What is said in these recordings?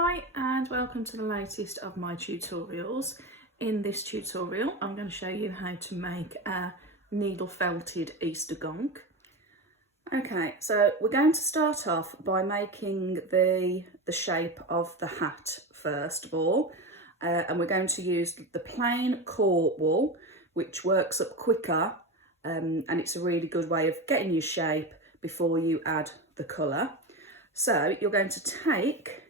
Hi and welcome to the latest of my tutorials. In this tutorial I'm going to show you how to make a needle felted Easter gonk. Okay, so we're going to start off by making the shape of the hat first of all, and we're going to use the plain core wool, which works up quicker, and it's a really good way of getting your shape before you add the colour. So you're going to take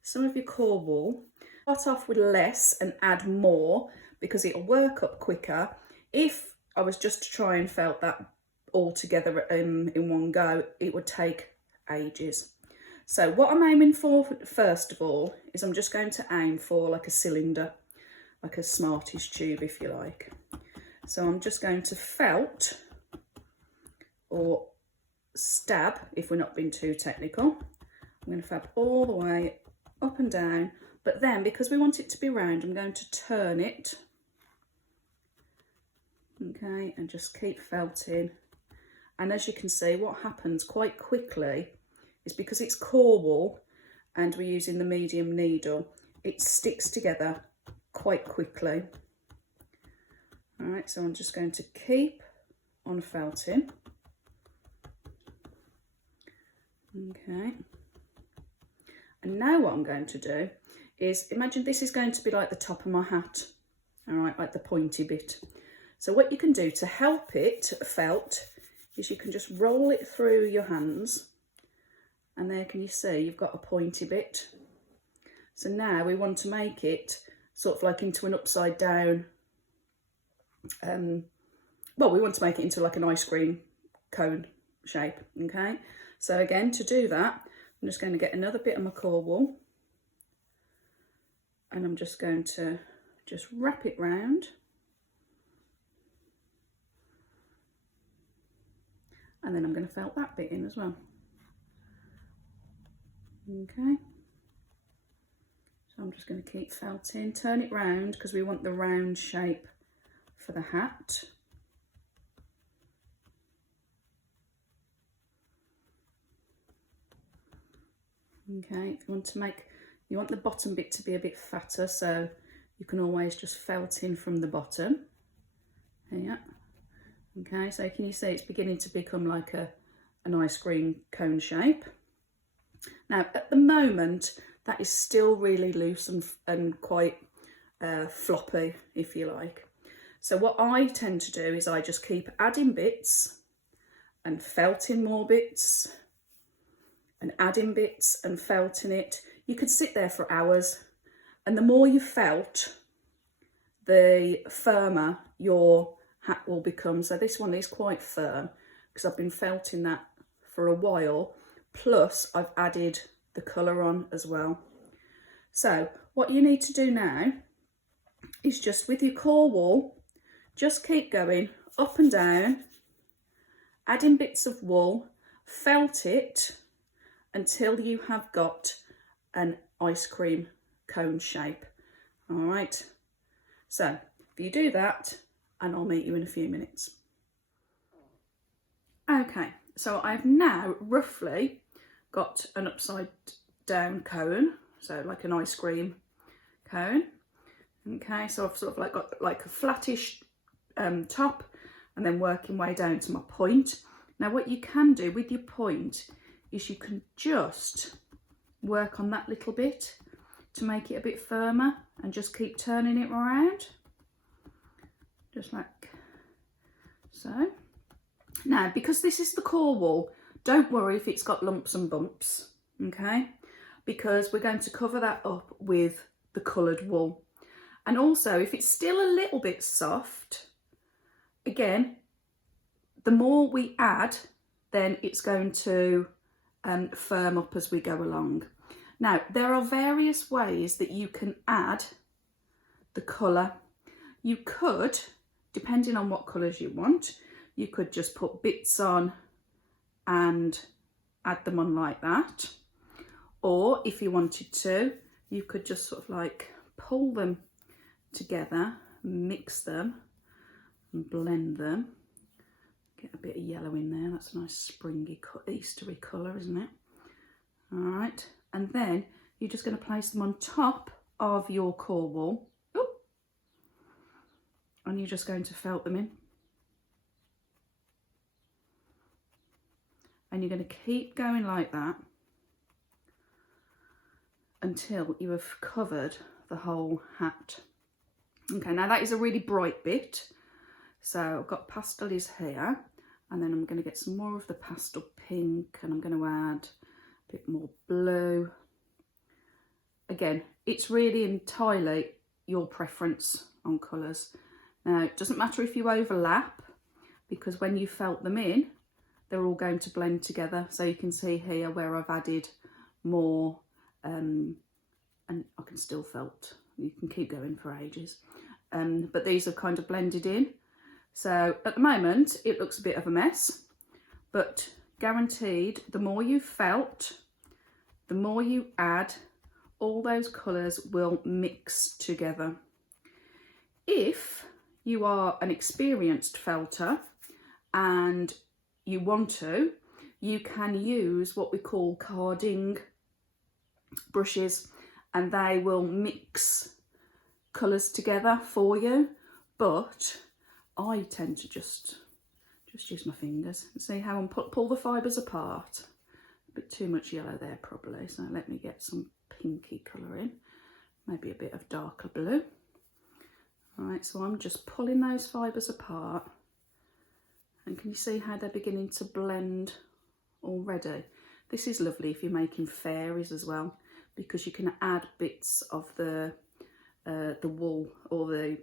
some of your core wool, start off with less and add more because it'll work up quicker. If I was just to try and felt that all together in one go, it would take ages. So what I'm aiming for first of all is I'm just going to aim for like a cylinder, like a Smarties tube if you like. So I'm just going to felt or stab, if we're not being too technical. I'm going to fab all the way up and down, but then because we want it to be round, I'm going to turn it, okay, and just keep felting. And as you can see, what happens quite quickly is because it's core wool and we're using the medium needle, it sticks together quite quickly. All right, so I'm just going to keep on felting. Okay. And now what I'm going to do is, imagine this is going to be like the top of my hat, all right, like the pointy bit. So what you can do to help it felt is you can just roll it through your hands, and there, can you see, you've got a pointy bit. So now we want to make it sort of like into an upside down, well, we want to make it into like an ice cream cone shape, okay? So again, to do that, I'm just going to get another bit of my core wool and I'm just going to just wrap it round, and then I'm going to felt that bit in as well. Okay, so I'm just going to keep felting, turn it round because we want the round shape for the hat. Okay, if you want to make, you want the bottom bit to be a bit fatter, so you can always just felt in from the bottom. Here. Okay, so can you see it's beginning to become like an ice cream cone shape. Now, at the moment, that is still really loose and quite floppy, if you like. So what I tend to do is I just keep adding bits and felting more bits and adding bits and felting it. You could sit there for hours, and the more you felt, the firmer your hat will become. So this one is quite firm because I've been felting that for a while, plus I've added the colour on as well. So what you need to do now is just with your core wool, just keep going up and down, adding bits of wool, felt it until you have got an ice cream cone shape. All right, so if you do that, and I'll meet you in a few minutes. Okay, so I've now roughly got an upside down cone, so like an ice cream cone. Okay, so I've sort of like got like a flattish top and then working way down to my point. Now what you can do with your point is you can just work on that little bit to make it a bit firmer and just keep turning it around, just like so. Now, because this is the core wool, don't worry if it's got lumps and bumps, okay, because we're going to cover that up with the coloured wool. And also, if it's still a little bit soft, again, the more we add, then it's going to firm up as we go along. Now, there are various ways that you can add the colour. You could, depending on what colours you want, you could just put bits on and add them on like that. Or if you wanted to, you could just sort of like pull them together, mix them and blend them. Get a bit of yellow in there, that's a nice springy, Eastery colour, isn't it? All right, and then you're just going to place them on top of your core wool. Ooh. And you're just going to felt them in. And you're going to keep going like that until you have covered the whole hat. Okay, now that is a really bright bit. So I've got pastels here, and then I'm going to get some more of the pastel pink, and I'm going to add a bit more blue. Again, it's really entirely your preference on colours. Now, it doesn't matter if you overlap, because when you felt them in, they're all going to blend together. So you can see here where I've added more, and I can still felt. You can keep going for ages. But these are kind of blended in. So at the moment, it looks a bit of a mess, but guaranteed, the more you felt, the more you add, all those colours will mix together. If you are an experienced felter and you want to, you can use what we call carding brushes, and they will mix colours together for you, but I tend to just use my fingers. See how I'm pull the fibres apart? A bit too much yellow there probably, so let me get some pinky colour in, maybe a bit of darker blue. Right, so I'm just pulling those fibres apart, and can you see how they're beginning to blend already? This is lovely if you're making fairies as well, because you can add bits of the wool or the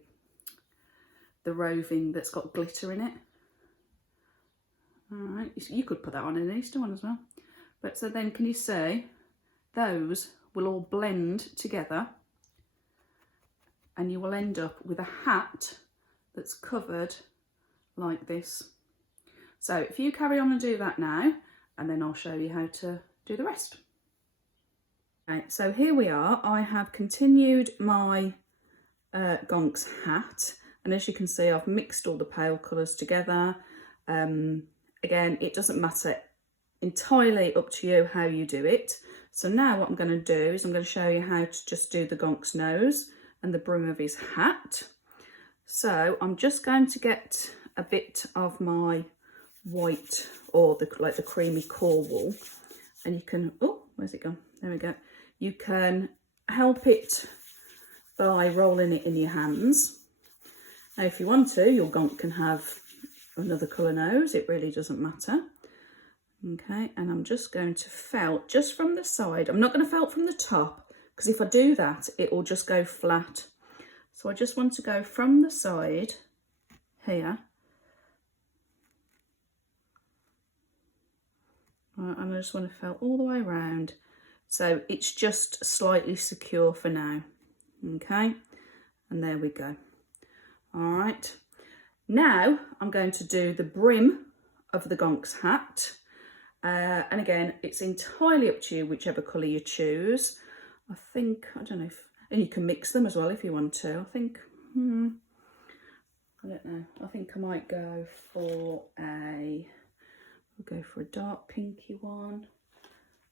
roving that's got glitter in it. All right, you could put that on an Easter one as well. But so then can you see those will all blend together, and you will end up with a hat that's covered like this. So if you carry on and do that now, and then I'll show you how to do the rest. Okay, so here we are. I have continued my Gonk's hat, and as you can see, I've mixed all the pale colours together. Again, it doesn't matter, entirely up to you how you do it. So now what I'm going to do is I'm going to show you how to just do the Gonk's nose and the brim of his hat. So I'm just going to get a bit of my white, or like the creamy core wool, and you can, oh, where's it gone? There we go. You can help it by rolling it in your hands. Now if you want to, your Gonk can have another colour nose, it really doesn't matter. Okay, and I'm just going to felt just from the side. I'm not going to felt from the top, because if I do that, it will just go flat. So I just want to go from the side here. Right, and I just want to felt all the way around. So it's just slightly secure for now. Okay, and there we go. All right, now I'm going to do the brim of the Gonk's hat. And again, it's entirely up to you, whichever colour you choose. I think, I don't know if, and you can mix them as well if you want to. I think, I don't know. I think I might go for we'll go for a dark pinky one.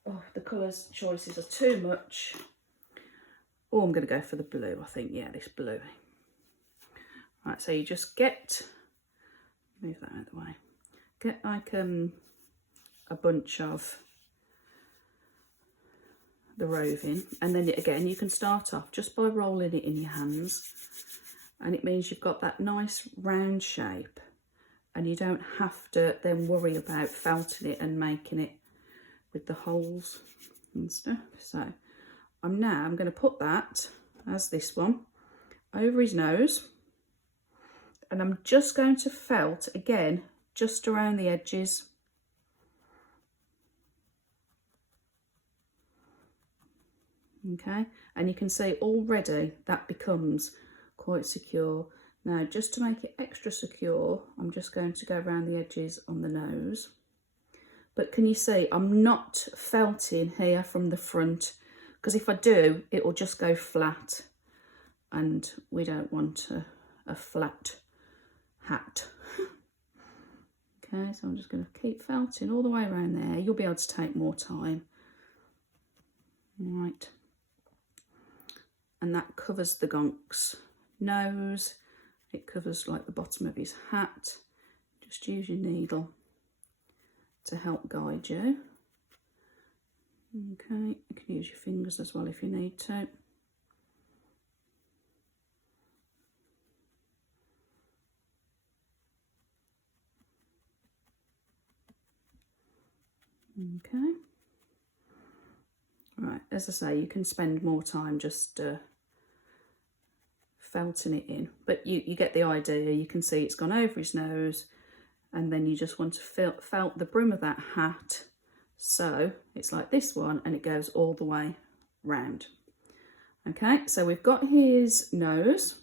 Oh, the colours choices are too much. Oh, I'm going to go for the blue, I think. Yeah, this blue. Right, so you just get, move that out of the way. Get like a bunch of the roving, and then again you can start off just by rolling it in your hands, and it means you've got that nice round shape, and you don't have to then worry about felting it and making it with the holes and stuff. So I'm going to put that as this one over his nose, and I'm just going to felt again just around the edges. Okay, and you can see already that becomes quite secure. Now, just to make it extra secure, I'm just going to go around the edges on the nose. But can you see, I'm not felting here from the front, because if I do, it will just go flat, and we don't want a flat hat. Okay, so I'm just going to keep felting all the way around there. You'll be able to take more time. Right. and that covers the Gonk's nose. It covers like the bottom of his hat. Just use your needle to help guide you. Okay, you can use your fingers as well if you need to. Okay. Right, as I say, you can spend more time just felting it in, but you get the idea. You can see it's gone over his nose, and then you just want to felt the brim of that hat, so it's like this one, and it goes all the way round. Okay, so we've got his nose,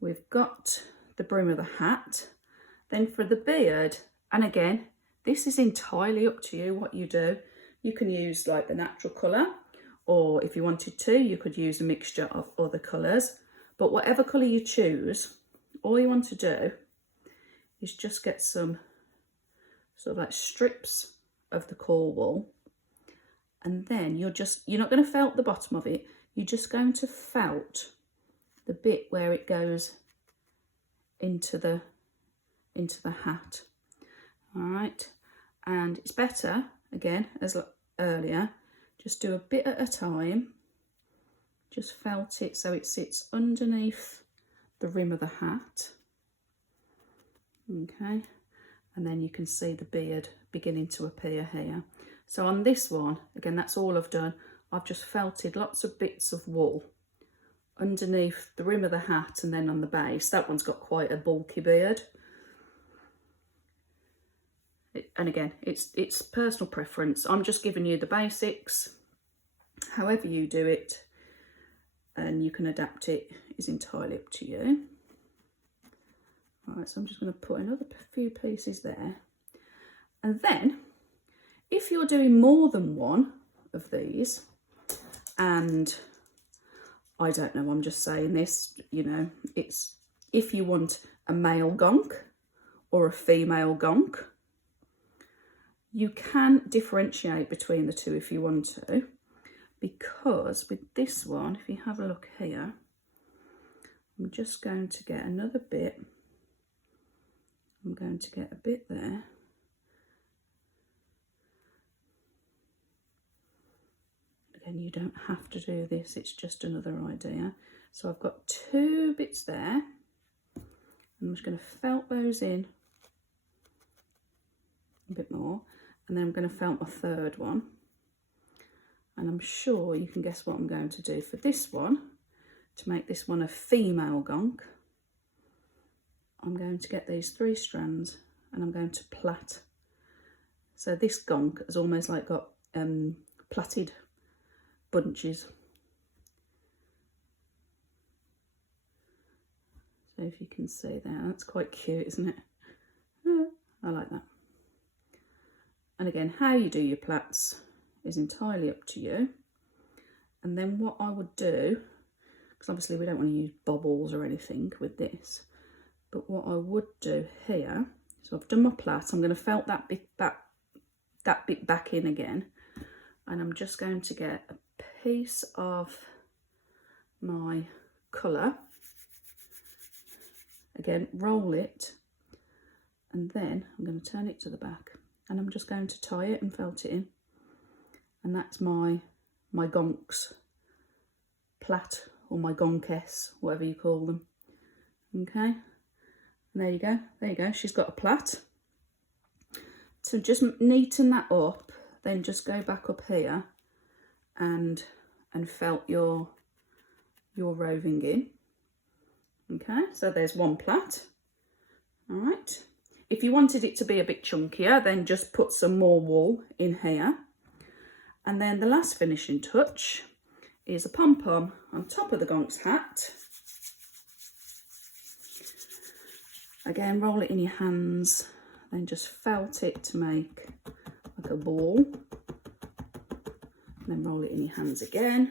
we've got the brim of the hat. Then for the beard, and again, this is entirely up to you what you do. You can use like the natural colour, or if you wanted to, you could use a mixture of other colours. But whatever colour you choose, all you want to do is just get some sort of like strips of the core wool, and then you're not going to felt the bottom of it, you're just going to felt the bit where it goes into the hat. All right, and it's better, again, as earlier, just do a bit at a time. Just felt it so it sits underneath the rim of the hat. Okay, and then you can see the beard beginning to appear here. So on this one, again, that's all I've done. I've just felted lots of bits of wool underneath the rim of the hat, and then on the base. That one's got quite a bulky beard. And again, it's personal preference. I'm just giving you the basics. However you do it, and you can adapt it, is entirely up to you. All right, so I'm just going to put another few pieces there. And then, if you're doing more than one of these, and I don't know, I'm just saying this, you know, it's if you want a male gonk or a female gonk, you can differentiate between the two if you want to, because with this one, if you have a look here, I'm just going to get another bit. I'm going to get a bit there. Again, you don't have to do this, it's just another idea. So I've got two bits there. I'm just going to felt those in a bit more, and then I'm going to felt my third one. And I'm sure you can guess what I'm going to do for this one. To make this one a female gonk, I'm going to get these 3 strands and I'm going to plait. So this gonk has almost like got plaited bunches. So if you can see there, that's quite cute, isn't it? I like that. And again, how you do your plaits is entirely up to you. And then what I would do, because obviously we don't want to use bobbles or anything with this, but what I would do here, so I've done my plait, I'm going to felt that bit back in again, and I'm just going to get a piece of my colour, again roll it, and then I'm going to turn it to the back, and I'm just going to tie it and felt it in. And that's my Gonk's plait, or my Gonkess, whatever you call them. Okay, and there you go, she's got a plait. So just neaten that up, then just go back up here and felt your roving in. Okay, so there's one plait. All right, if you wanted it to be a bit chunkier, then just put some more wool in here. And then the last finishing touch is a pom-pom on top of the Gonk's hat. Again, roll it in your hands, then just felt it to make like a ball. And then roll it in your hands again.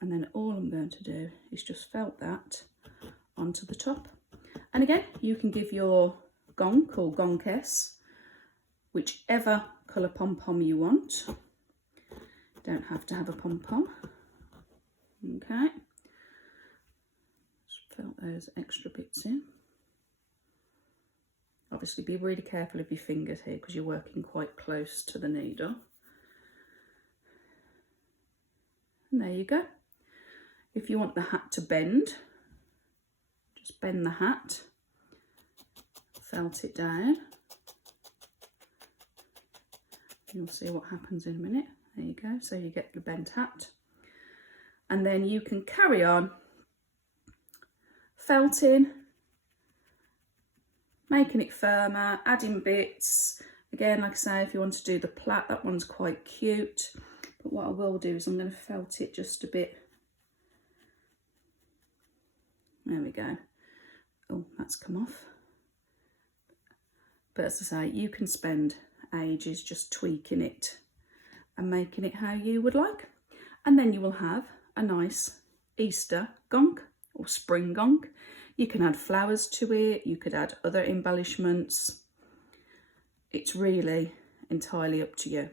And then all I'm going to do is just felt that onto the top. And again, you can give your Gonk or Gonkess whichever colour pom-pom you want. Don't have to have a pom-pom. Okay. Just fill those extra bits in. Obviously be really careful of your fingers here because you're working quite close to the needle. And there you go. If you want the hat to bend, just bend the hat, felt it down. You'll see what happens in a minute. There you go, so you get the bent hat. And then you can carry on felting, making it firmer, adding bits. Again, like I say, if you want to do the plait, that one's quite cute. But what I will do is I'm going to felt it just a bit. There we go. Oh, that's come off. But as I say, you can spend ages just tweaking it and making it how you would like. And then you will have a nice Easter gonk or spring gonk. You can add flowers to it, you could add other embellishments. It's really entirely up to you.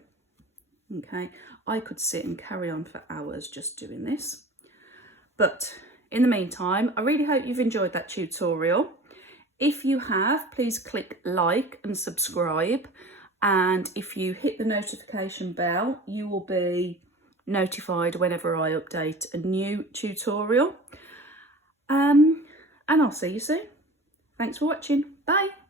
Okay, I could sit and carry on for hours just doing this. But in the meantime, I really hope you've enjoyed that tutorial. If you have, please click like and subscribe. And if you hit the notification bell, you will be notified whenever I update a new tutorial. And I'll see you soon. Thanks for watching. Bye.